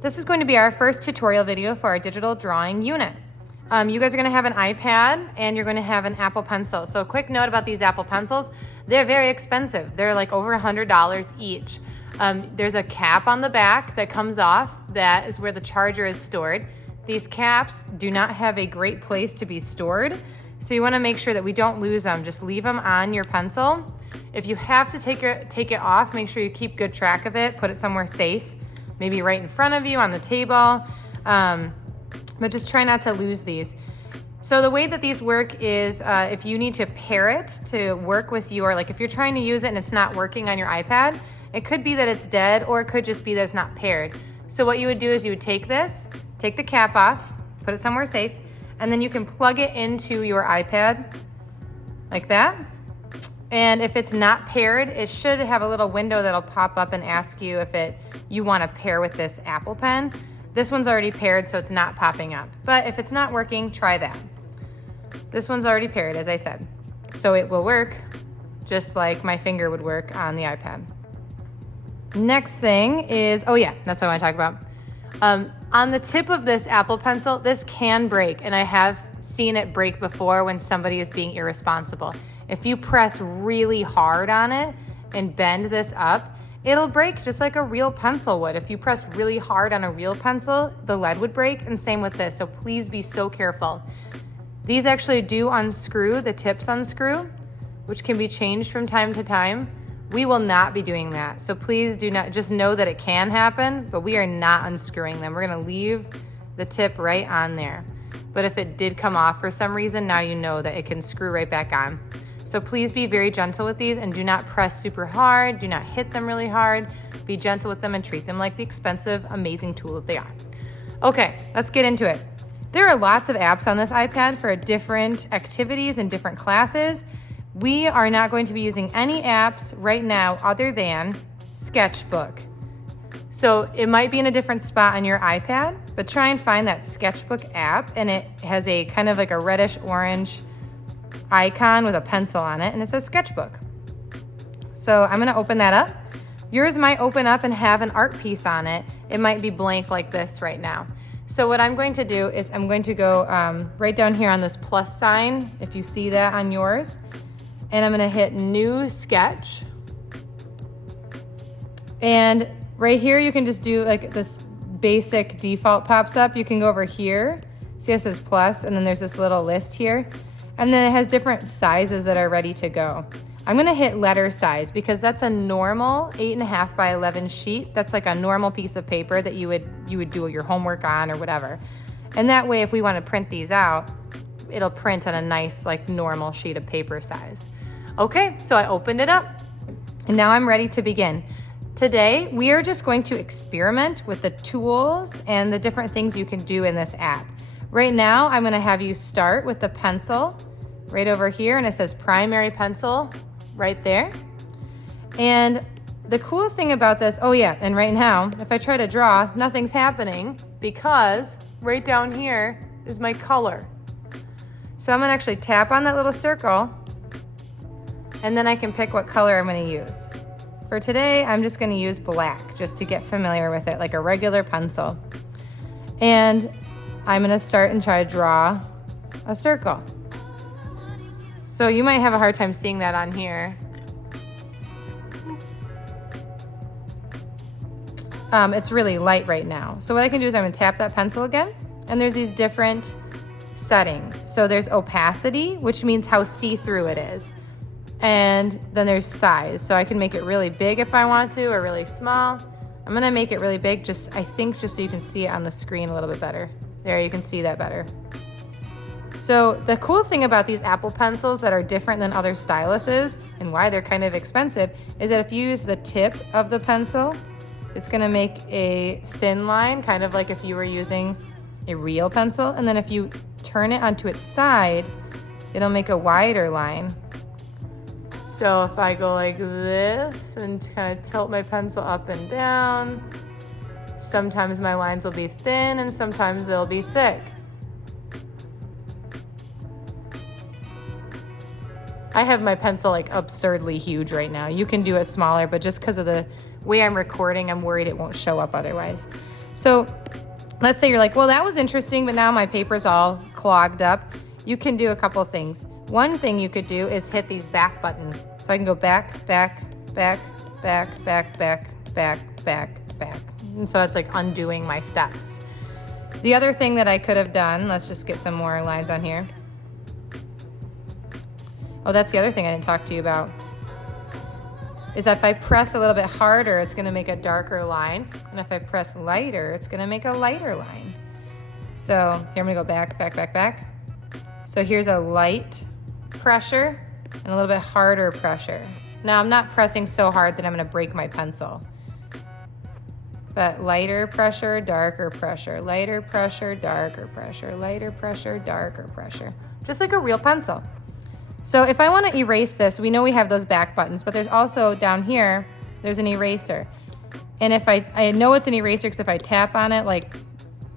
This is going to be our first tutorial video for our digital drawing unit. You guys are going to have an iPad and you're going to have an Apple Pencil. So a quick note about these Apple Pencils, they're very expensive. They're like over $100 each. There's a cap on the back that comes off. That is where the charger is stored. These caps do not have a great place to be stored. So you want to make sure that we don't lose them. Just leave them on your pencil. If you have to take it off, make sure you keep good track of it. Put it somewhere safe. Maybe right in front of you on the table, but just try not to lose these. So the way that these work is if you need to pair it to work with your, like if you're trying to use it and it's not working on your iPad, it could be that it's dead or it could just be that it's not paired. So what you would do is you would take this, take the cap off, put it somewhere safe, and then you can plug it into your iPad like that. And if it's not paired, it should have a little window that'll pop up and ask you if you want to pair with this Apple Pen. This one's already paired, so it's not popping up. But if it's not working, try that. This one's already paired, as I said. So it will work just like my finger would work on the iPad. Next thing is, oh yeah, that's what I want to talk about. On the tip of this Apple Pencil, this can break, and I have seen it break before when somebody is being irresponsible. If you press really hard on it and bend this up, it'll break just like a real pencil would. If you press really hard on a real pencil, the lead would break, and same with this, so please be so careful. These actually do unscrew, the tips unscrew, which can be changed from time to time. We will not be doing that, so please do not, just know that it can happen, but we are not unscrewing them. We're gonna leave the tip right on there. But if it did come off for some reason, now you know that it can screw right back on. So please be very gentle with these and do not press super hard. Do not hit them really hard. Be gentle with them and treat them like the expensive, amazing tool that they are. Okay, let's get into it. There are lots of apps on this iPad for different activities and different classes. We are not going to be using any apps right now other than Sketchbook. So it might be in a different spot on your iPad, but try and find that Sketchbook app, and it has a kind of like a reddish orange icon with a pencil on it, and it says Sketchbook. So I'm gonna open that up. Yours might open up and have an art piece on it. It might be blank like this right now. So what I'm going to do is I'm going to go right down here on this plus sign, if you see that on yours, and I'm gonna hit New Sketch. And right here you can just do like this basic default pops up. You can go over here, see it says plus, and then there's this little list here. And then it has different sizes that are ready to go. I'm gonna hit letter size because that's a normal 8.5 by 11 sheet. That's like a normal piece of paper that you would do your homework on or whatever. And that way, if we wanna print these out, it'll print on a nice like normal sheet of paper size. Okay, so I opened it up and now I'm ready to begin. Today, we are just going to experiment with the tools and the different things you can do in this app. Right now, I'm gonna have you start with the pencil right over here, and it says primary pencil right there. And the cool thing about this, oh yeah, and right now, if I try to draw, nothing's happening because right down here is my color. So I'm gonna actually tap on that little circle, and then I can pick what color I'm gonna use. For today, I'm just gonna use black just to get familiar with it, like a regular pencil. And I'm gonna start and try to draw a circle. So you might have a hard time seeing that on here. It's really light right now. So what I can do is I'm gonna tap that pencil again, and there's these different settings. So there's opacity, which means how see-through it is. And then there's size. So I can make it really big if I want to, or really small. I'm gonna make it really big, just so you can see it on the screen a little bit better. There, you can see that better. So the cool thing about these Apple Pencils that are different than other styluses and why they're kind of expensive is that if you use the tip of the pencil, it's gonna make a thin line, kind of like if you were using a real pencil. And then if you turn it onto its side, it'll make a wider line. So if I go like this and kind of tilt my pencil up and down, sometimes my lines will be thin and sometimes they'll be thick. I have my pencil like absurdly huge right now. You can do it smaller, but just because of the way I'm recording, I'm worried it won't show up otherwise. So let's say you're like, well, that was interesting, but now my paper's all clogged up. You can do a couple things. One thing you could do is hit these back buttons. So I can go back, back, back, back, back, back, back, back, back. And so it's like undoing my steps. The other thing that I could have done, let's just get some more lines on here. Oh, that's the other thing I didn't talk to you about, is that if I press a little bit harder, it's gonna make a darker line. And if I press lighter, it's gonna make a lighter line. So here I'm gonna go back, back, back, back. So here's a light pressure and a little bit harder pressure. Now I'm not pressing so hard that I'm gonna break my pencil. But lighter pressure, darker pressure, lighter pressure, darker pressure, lighter pressure, darker pressure. Just like a real pencil. So if I want to erase this, we know we have those back buttons, but there's also down here, there's an eraser. And if I know it's an eraser because if I tap on it like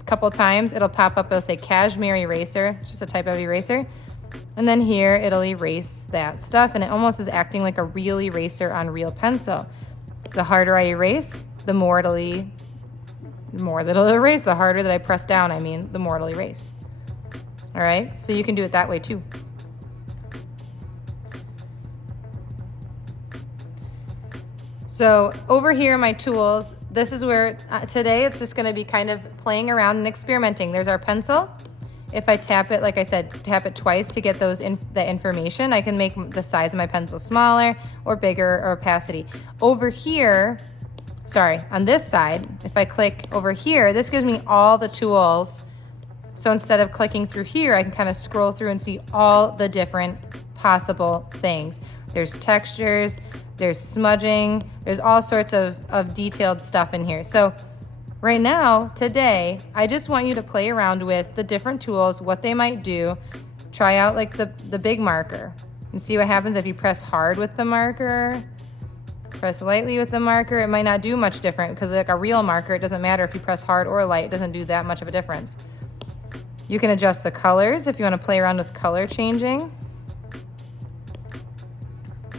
a couple times, it'll pop up, it'll say Cashmere Eraser. It's just a type of eraser. And then here, it'll erase that stuff, and it almost is acting like a real eraser on real pencil. The harder I erase, the more that'll erase. The harder that I press down, the more it'll erase. All right, so you can do it that way too. So over here, my tools, this is where today it's just gonna be kind of playing around and experimenting. There's our pencil. If I tap it, like I said, tap it twice to get the information, I can make the size of my pencil smaller or bigger or opacity. Over here, sorry, on this side, if I click over here, this gives me all the tools. So instead of clicking through here, I can kind of scroll through and see all the different possible things. There's textures, there's smudging, there's all sorts of detailed stuff in here. So right now, today, I just want you to play around with the different tools, what they might do. Try out like the big marker and see what happens if you press hard with the marker, press lightly with the marker. It might not do much different because like a real marker, it doesn't matter if you press hard or light, it doesn't do that much of a difference. You can adjust the colors if you want to play around with color changing.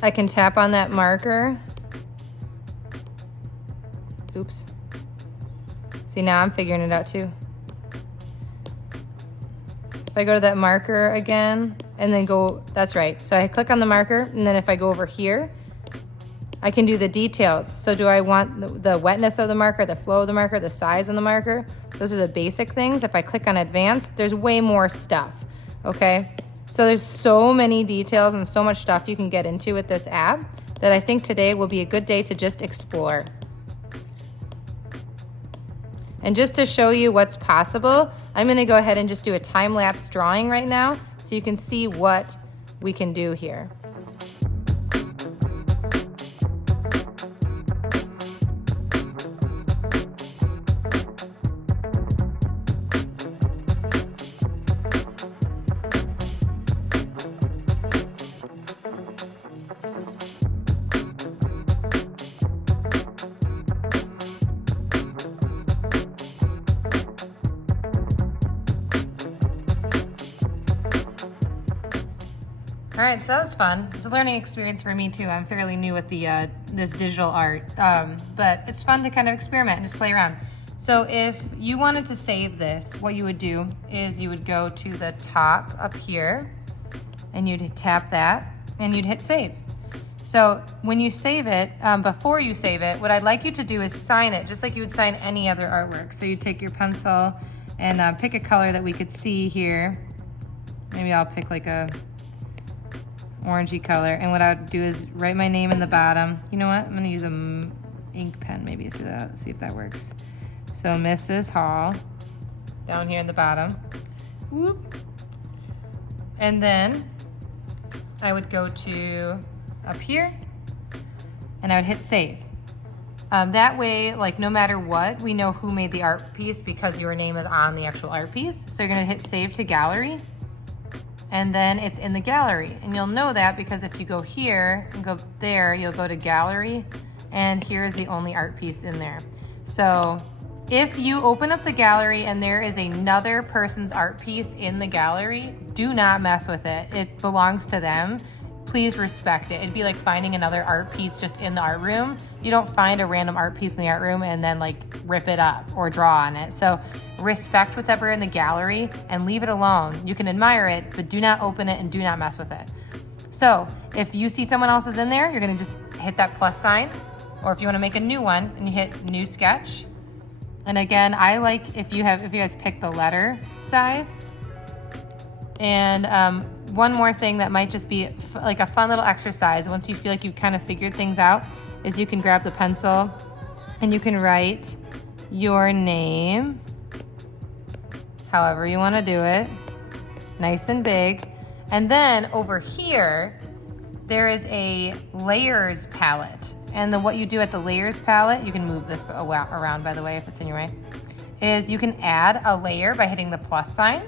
I can tap on that marker. Oops. See, now I'm figuring it out too. If I go to that marker again and then go, that's right. So I click on the marker, and then if I go over here, I can do the details. So do I want the wetness of the marker, the flow of the marker, the size of the marker? Those are the basic things. If I click on advanced, there's way more stuff, okay? So there's so many details and so much stuff you can get into with this app that I think today will be a good day to just explore. And just to show you what's possible, I'm gonna go ahead and just do a time-lapse drawing right now so you can see what we can do here. All right, so that was fun. It's a learning experience for me too. I'm fairly new with the this digital art, but it's fun to kind of experiment and just play around. So if you wanted to save this, what you would do is you would go to the top up here and you'd tap that and you'd hit save. So when you save it, before you save it, what I'd like you to do is sign it just like you would sign any other artwork. So you take your pencil and pick a color that we could see here. Maybe I'll pick like a orangey color, and what I would do is write my name in the bottom. You know what? I'm gonna use an ink pen maybe, see if that works. So Mrs. Hall down here in the bottom. Whoop. And then I would go to up here and I would hit save. That way, like no matter what, we know who made the art piece because your name is on the actual art piece. So you're gonna hit save to gallery, and then it's in the gallery. And you'll know that because if you go here and go there, you'll go to gallery, and here's the only art piece in there. So if you open up the gallery and there is another person's art piece in the gallery, do not mess with it. It belongs to them. please respect it. It'd be like finding another art piece just in the art room. You don't find a random art piece in the art room and then like rip it up or draw on it. So respect whatever in the gallery and leave it alone. You can admire it, but do not open it and do not mess with it. So if you see someone else's in there, you're gonna just hit that plus sign, or if you wanna make a new one and you hit new sketch. And again, I like if you guys pick the letter size. And one more thing that might just be like a fun little exercise once you feel like you kind of figured things out is you can grab the pencil and you can write your name however you want to do it, nice and big. And then over here there is a layers palette, and what you do at the layers palette, you can move this around by the way if it's in your way, is you can add a layer by hitting the plus sign.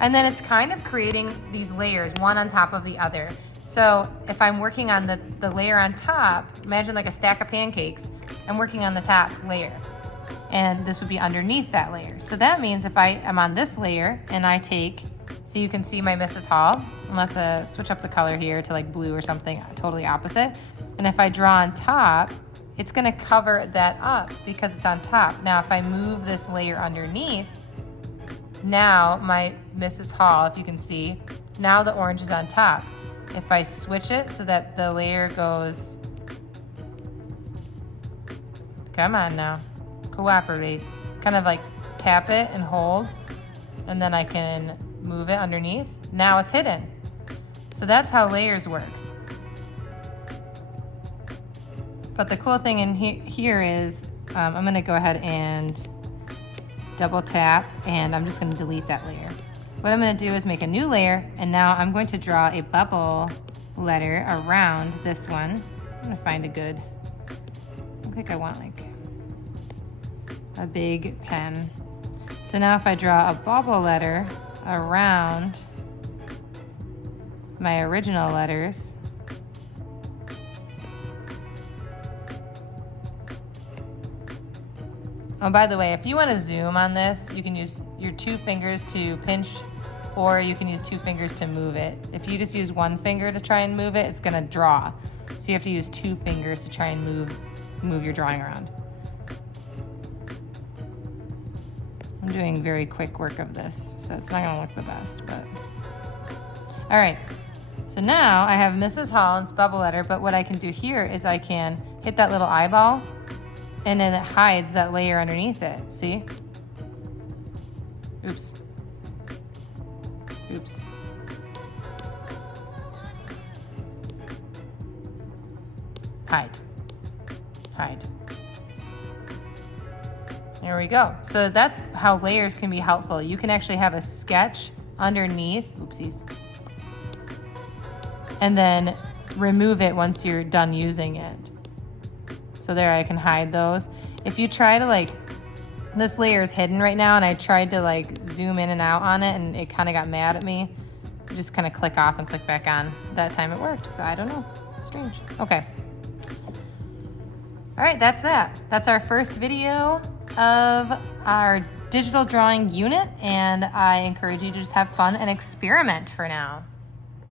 And then it's kind of creating these layers, one on top of the other. So if I'm working on the layer on top, imagine like a stack of pancakes, I'm working on the top layer. And this would be underneath that layer. So that means if I am on this layer and I take, so you can see my Mrs. Hall, and let's switch up the color here to like blue or something totally opposite. And if I draw on top, it's gonna cover that up because it's on top. Now if I move this layer underneath, now my Mrs. Hall, if you can see, now the orange is on top. If I switch it so that the layer goes, come on now, cooperate. Kind of like tap it and hold, and then I can move it underneath. Now it's hidden. So that's how layers work. But the cool thing in here is, I'm gonna go ahead and double tap, and I'm just gonna delete that layer. What I'm gonna do is make a new layer, and now I'm going to draw a bubble letter around this one. I'm gonna find a good, I think I want like a big pen. So now if I draw a bubble letter around my original letters, oh, by the way, if you want to zoom on this, you can use your 2 fingers to pinch, or you can use 2 fingers to move it. If you just use 1 finger to try and move it, it's gonna draw. So you have to use 2 fingers to try and move your drawing around. I'm doing very quick work of this, so it's not gonna look the best, but. All right, so now I have Mrs. Hall, it's bubble letter, but what I can do here is I can hit that little eyeball, and then it hides that layer underneath it, see? Oops. Oops. Hide. Hide. There we go. So that's how layers can be helpful. You can actually have a sketch underneath, oopsies, and then remove it once you're done using it. So there, I can hide those. If you try to like, this layer is hidden right now, and I tried to like zoom in and out on it, and it kind of got mad at me. You just kind of click off and click back on. That time it worked, so I don't know. Strange. Okay. All right, that's that. That's our first video of our digital drawing unit, and I encourage you to just have fun and experiment for now.